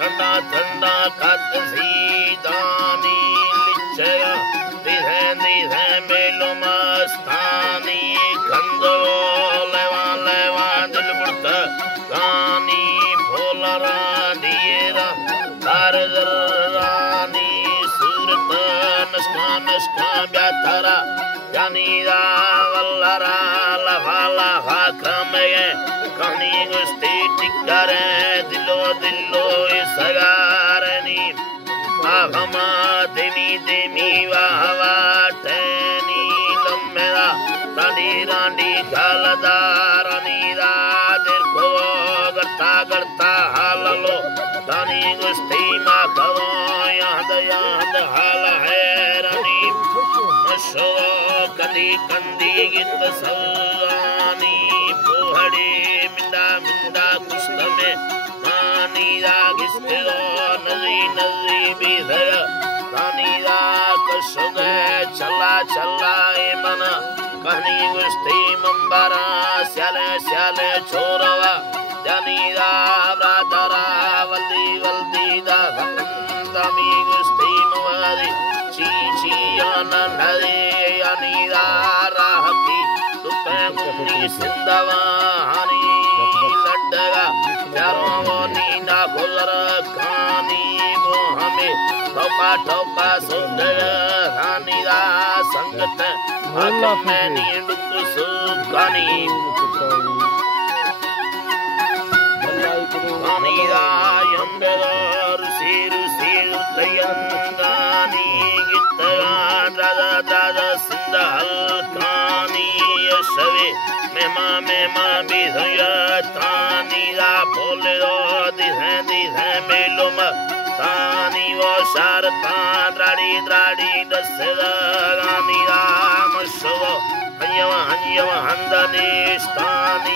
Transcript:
ठंडा ठंडा खत सीदानी लिचया दिधे दिधे मेलो मस्तानी खंदो लेवा लेवा दिल बुढ़ता कानी भोलरा दिएरा तारजरानी सूरत नस्का नस्का ब्याथरा जानीदा वल्लरा लफा लफा क्रमये कहानी गुस्ती टिक्करे दिलो दिलो सगारनी आभमा देमी देमी वाहवा टैनी लम्मेरा रानी रानी गालदारनी राजर को गरता गरता हाललो रानी गुस्ती मा करो याद याद हाल है रानी मशो कदी कंदी गित सलानी पोहड़े मिंदा मिंदा कुश्त में रानी रागिस्तो नजी नजी बिधर रानी राकशुग चला चला ए मना कहनी गुस्ती मंबरा स्याले स्याले छोरवा जानी राधरा वल्दी वल्दी दा दामी गुस्ती मवारी ची ची याना नरे यानी राहकी तुते मुनी सिंधवा हानी लड्डगा प्यारों वो नीना गुजर खानी वो हमें ठोका ठोका सुंदर रानी रा संगत आकम में नींदुक सुखानी रानी रा यंबेर सिर सिर तयंदानी गितरा दादा दादा सिंधल कानी यशवे मेमा मेमा बिधया तानी रा बोले दिधे दिधे मेलुम तानी वो शारता द्राड़ी द्राड़ी दसरा रानी राम शो हंयवा हंयवा हंदनेश तानी